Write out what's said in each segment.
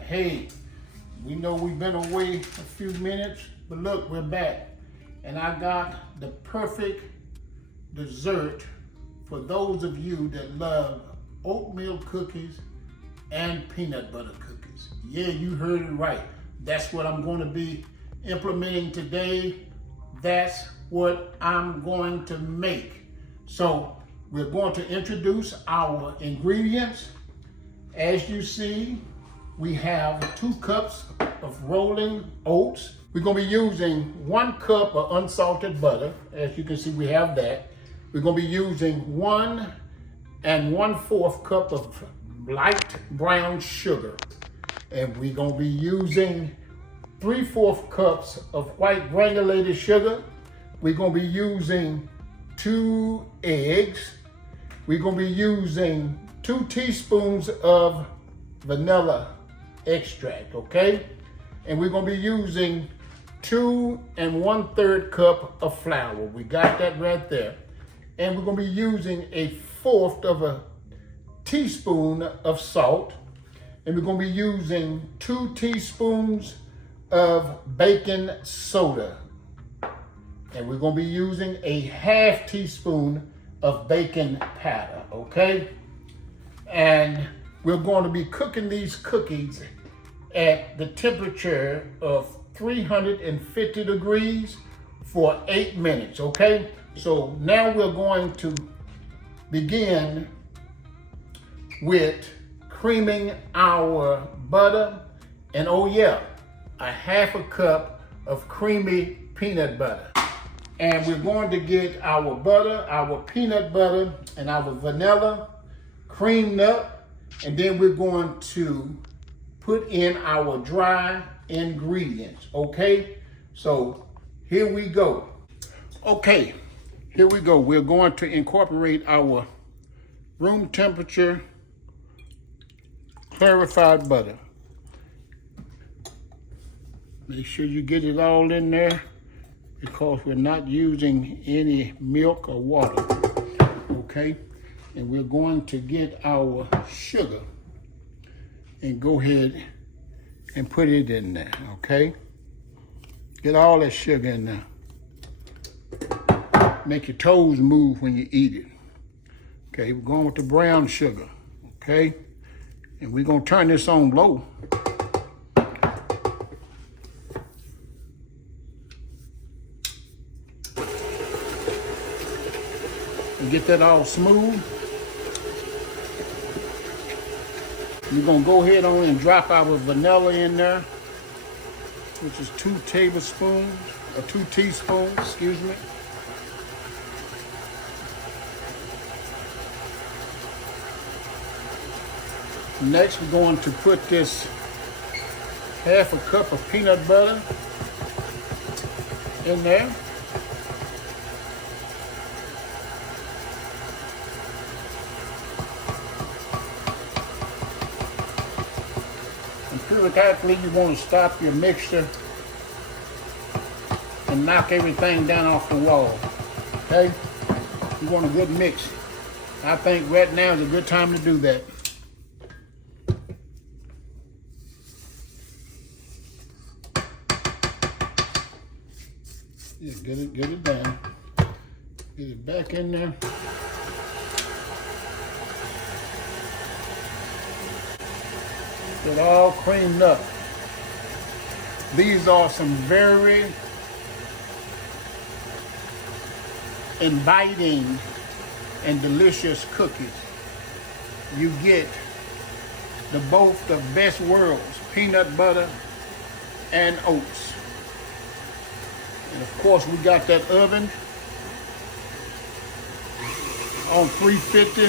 back. Hey, we know we've been away a few minutes, but look, we're back. And I got the perfect dessert for those of you that love oatmeal cookies and peanut butter cookies. Yeah, you heard it right. That's what I'm going to be implementing today. That's what I'm going to make. So we're going to introduce our ingredients. As you see, we have 2 cups of rolling oats. We're going to be using 1 cup of unsalted butter. As you can see, we have that. We're going to be using 1 1/4 cup of light brown sugar. And we're going to be using 3/4 cups of white granulated sugar. We're going to be using 2 eggs. We're going to be using 2 teaspoons of vanilla extract, okay? And we're going to be using 2 1/3 cup of flour. We got that right there. And we're going to be using 1/4 of a teaspoon of salt. And we're going to be using 2 teaspoons of baking soda. And we're going to be using 1/2 teaspoon of baking powder, okay? And we're going to be cooking these cookies at the temperature of 350 degrees for 8 minutes, okay? So now we're going to begin with creaming our butter. And oh yeah, 1/2 cup of creamy peanut butter. And we're going to get our butter, our peanut butter, and our vanilla creamed up. And then we're going to put in our dry ingredients, okay? So here we go. Okay, here we go. We're going to incorporate our room temperature clarified butter. Make sure you get it all in there because we're not using any milk or water, okay? And we're going to get our sugar and go ahead and put it in there, okay? Get all that sugar in there. Make your toes move when you eat it. Okay, we're going with the brown sugar, okay? And we're gonna turn this on low. And get that all smooth. We're gonna go ahead on and drop our vanilla in there, which is 2 tablespoons, or 2 teaspoons, excuse me. Next, we're going to put this 1/2 cup of peanut butter in there. And periodically, you want to stop your mixture and knock everything down off the wall, okay? You want a good mix. I think right now is a good time to do that. Yeah, get it down. Get it back in there. Get it all creamed up. These are some very inviting and delicious cookies. You get both the best worlds, peanut butter and oats. And of course, we got that oven on 350.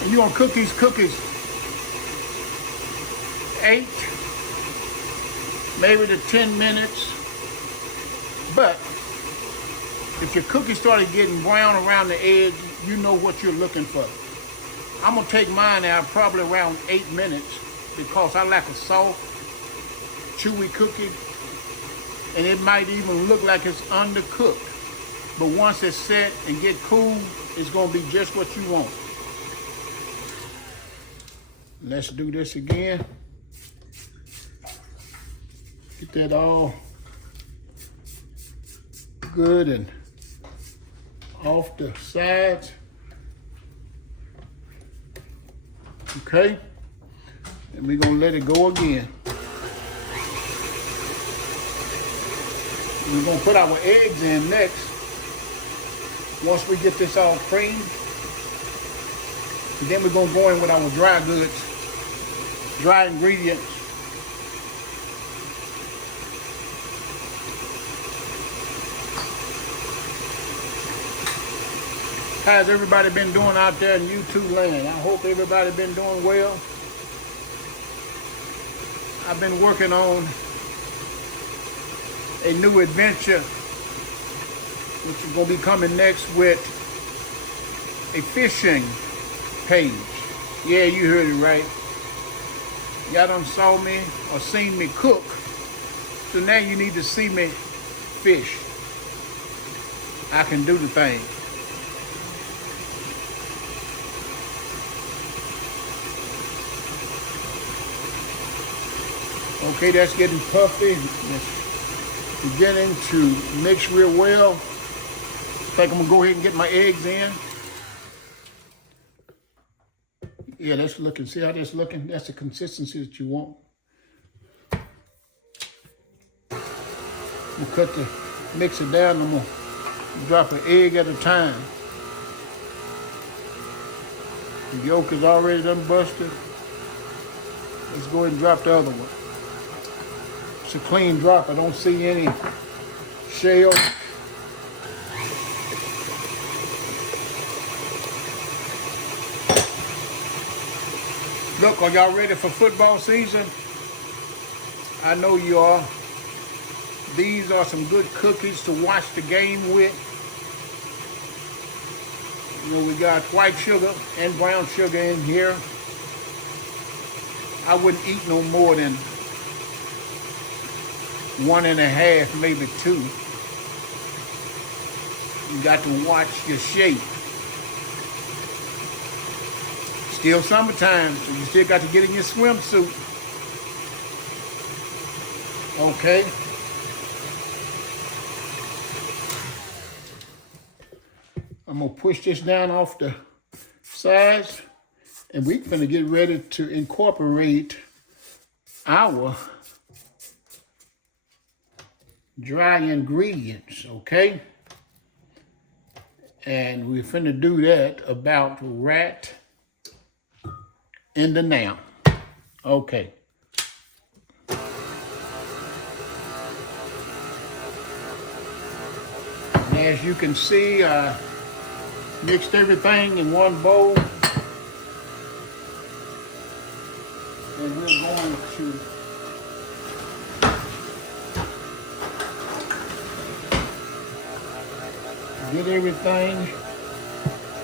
And you're gonna cook these cookies 8, maybe to 10 minutes. But if your cookies started getting brown around the edge, you know what you're looking for. I'm gonna take mine out probably around 8 minutes because I like a soft, chewy cookie. And it might even look like it's undercooked. But once it's set and get cool, it's gonna be just what you want. Let's do this again. Get that all good and off the sides. Okay, and we're gonna let it go again. We're gonna put our eggs in next. Once we get this all creamed, and then we're gonna go in with our dry goods, dry ingredients. How's everybody been doing out there in YouTube land? I hope everybody been doing well. I've been working on a new adventure, which is going to be coming next with a fishing page. Yeah, you heard it right. Y'all done saw me or seen me cook, so now you need to see me fish. I can do the thing. Okay, that's getting puffy. It's beginning to mix real well. I think I'm gonna go ahead and get my eggs in. Yeah, let's look and see how that's looking. That's the consistency that you want. We'll cut the mixer down. I'm gonna drop an egg at a time. The yolk is already done busted. Let's go ahead and drop the other one. It's a clean drop. I don't see any shell. Look, are y'all ready for football season? I know you are. These are some good cookies to watch the game with. You know, we got white sugar and brown sugar in here. I wouldn't eat no more than 1.5, maybe 2. You got to watch your shape. Still summertime, so you still got to get in your swimsuit. Okay. I'm gonna push this down off the sides, and we're gonna get ready to incorporate our dry ingredients, okay? And we're finna do that about right in the now. Okay. And as you can see, I mixed everything in one bowl. And we're going to get everything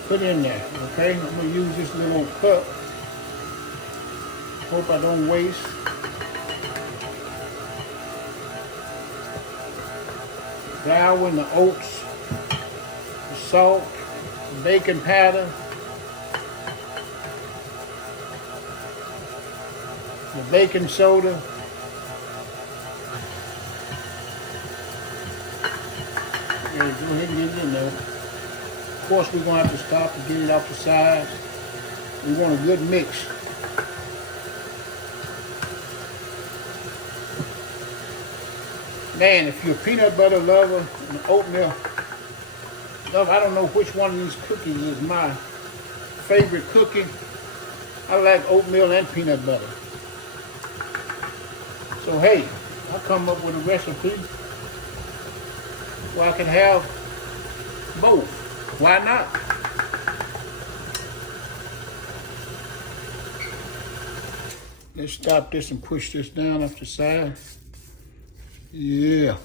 put in there, okay? I'm gonna use this little cup. Hope I don't waste. Flour and the oats, the salt, the baking powder, the baking soda, go ahead and get it in there. Of course, we're going to have to stop to get it off the side. We want a good mix. Man, if you're a peanut butter lover and oatmeal lover, I don't know which one of these cookies is my favorite cookie. I like oatmeal and peanut butter. So hey, I come up with a recipe where I can have both. Why not? Let's stop this and push this down off the side. Yeah.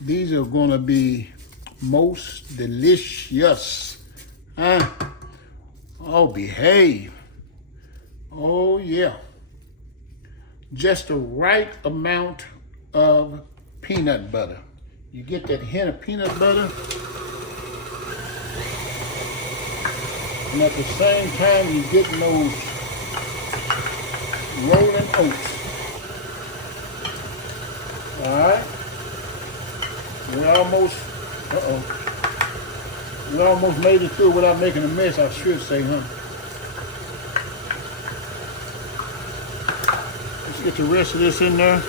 These are gonna be most delicious. Huh? Oh, behave. Oh yeah. Just the right amount of peanut butter. You get that hint of peanut butter, and at the same time you're getting those rolling oats. All right. We almost made it through without making a mess, I should say, huh? Let's get the rest of this in there.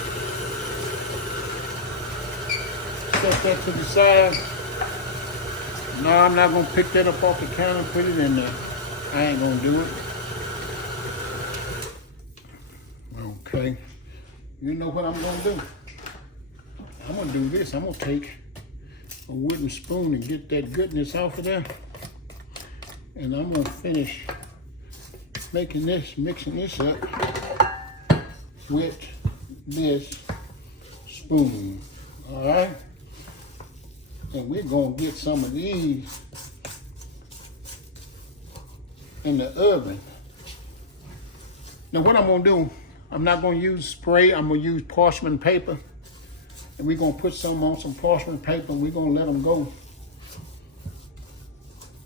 Set that to the side. No, I'm not gonna pick that up off the counter and put it in there. I ain't gonna do it. Okay. You know what I'm gonna do? I'm gonna do this. I'm gonna take a wooden spoon and get that goodness off of there. And I'm gonna finish mixing this up with this spoon. All right? And we're gonna get some of these in the oven. Now what I'm gonna do, I'm not gonna use spray, I'm gonna use parchment paper. And we're gonna put some on some parchment paper and we're gonna let them go.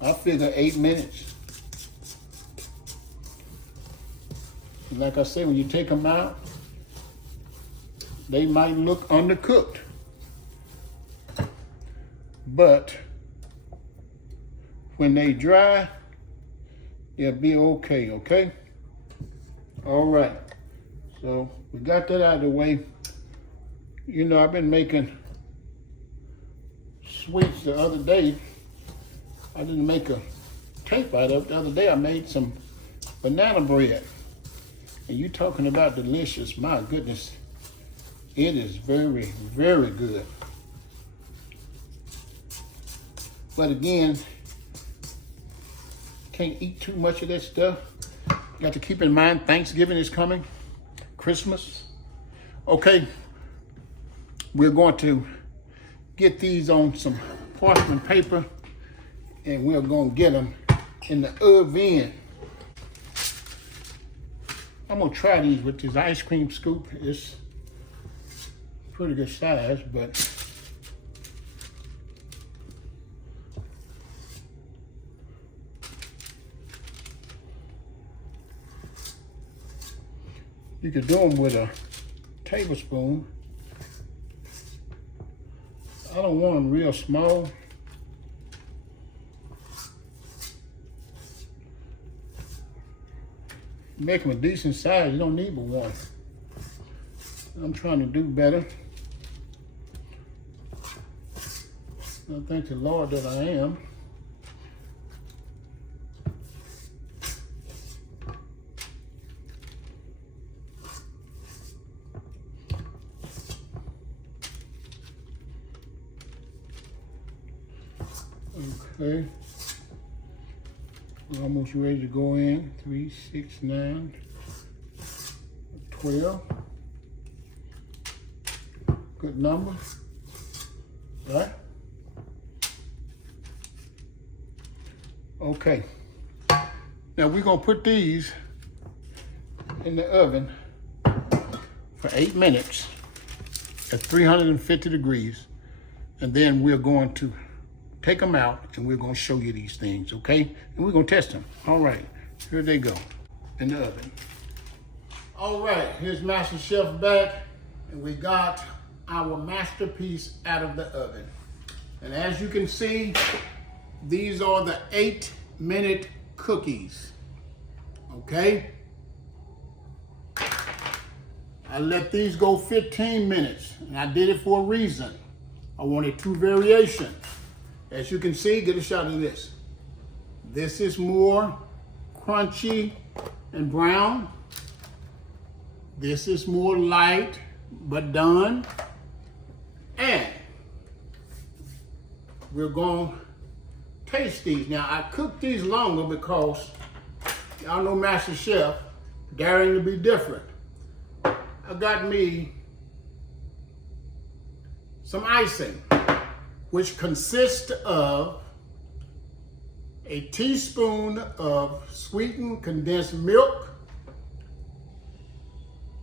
I figure 8 minutes. And like I said, when you take them out, they might look undercooked. But when they dry, they'll be okay, okay? All right, so we got that out of the way. You know, I've been making sweets the other day. I didn't make a tape out of it. The other day I made some banana bread. And you talking about delicious, my goodness. It is very, very good. But again, can't eat too much of that stuff. You got to keep in mind, Thanksgiving is coming, Christmas. Okay, we're going to get these on some parchment paper and we're going to get them in the oven. I'm going to try these with this ice cream scoop. It's pretty good size, but you could do them with a tablespoon. I don't want them real small. Make them a decent size, you don't need but one. I'm trying to do better. I thank the Lord that I am. Okay, we're almost ready to go in. 3, 6, 9, 12. Good number, right? Okay, now we're gonna put these in the oven for 8 minutes at 350 degrees, and then we're going to take them out and we're gonna show you these things, okay? And we're gonna test them. All right, here they go in the oven. All right, here's Masterchef back, and we got our masterpiece out of the oven. And as you can see, these are the 8-minute cookies, okay? I let these go 15 minutes, and I did it for a reason. I wanted 2 variations. As you can see, get a shot of this. This is more crunchy and brown. This is more light, but done. And we're going to taste these. Now, I cooked these longer because y'all know Masterchef, daring to be different. I got me some icing, which consists of a teaspoon of sweetened condensed milk,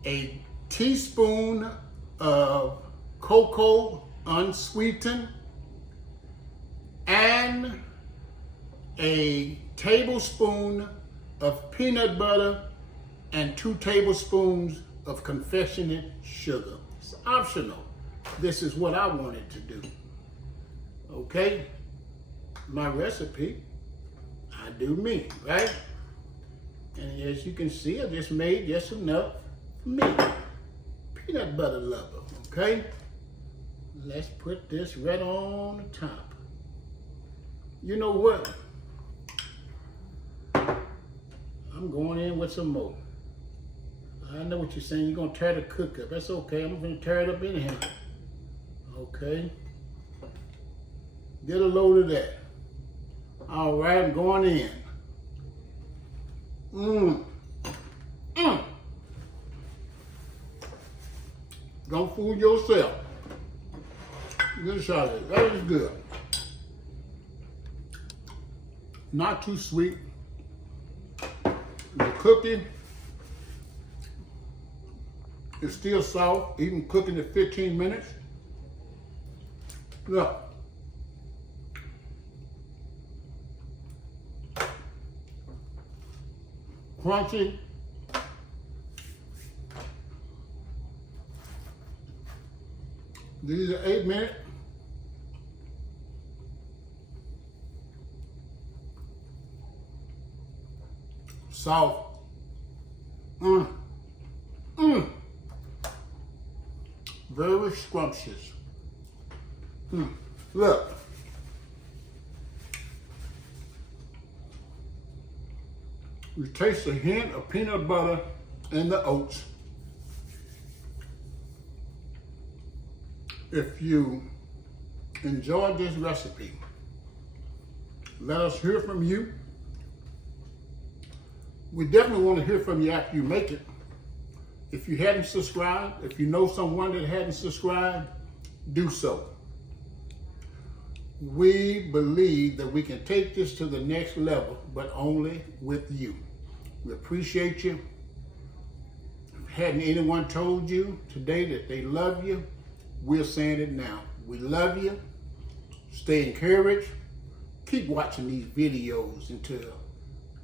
a teaspoon of cocoa unsweetened, and a tablespoon of peanut butter and 2 tablespoons of confectionate sugar. It's optional. This is what I wanted to do. Okay? My recipe, I do me, right? And as you can see, I just made just enough for me. Peanut butter lover, okay? Let's put this right on the top. You know what? I'm going in with some more. I know what you're saying. You're gonna tear the cook up. That's okay. I'm gonna tear it up anyhow. Okay. Get a load of that. All right, I'm going in. Don't fool yourself. Good shot at it. That is good. Not too sweet. The cookie is still soft, even cooking at 15 minutes. Look. Crunchy. These are 8-minute. Soft. Very scrumptious. Look. You taste a hint of peanut butter in the oats. If you enjoyed this recipe, let us hear from you. We definitely want to hear from you after you make it. If you hadn't subscribed, if you know someone that hadn't subscribed, do so. We believe that we can take this to the next level, but only with you. We appreciate you. If hadn't anyone told you today that they love you, we're saying it now. We love you. Stay encouraged. Keep watching these videos until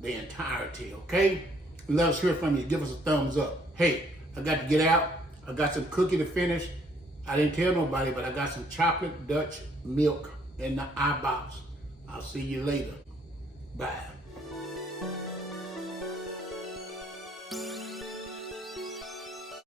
the entirety, okay? Let us hear from you. Give us a thumbs up. Hey, I got to get out. I got some cookie to finish. I didn't tell nobody, but I got some chocolate Dutch milk in the eye box. I'll see you later. Bye.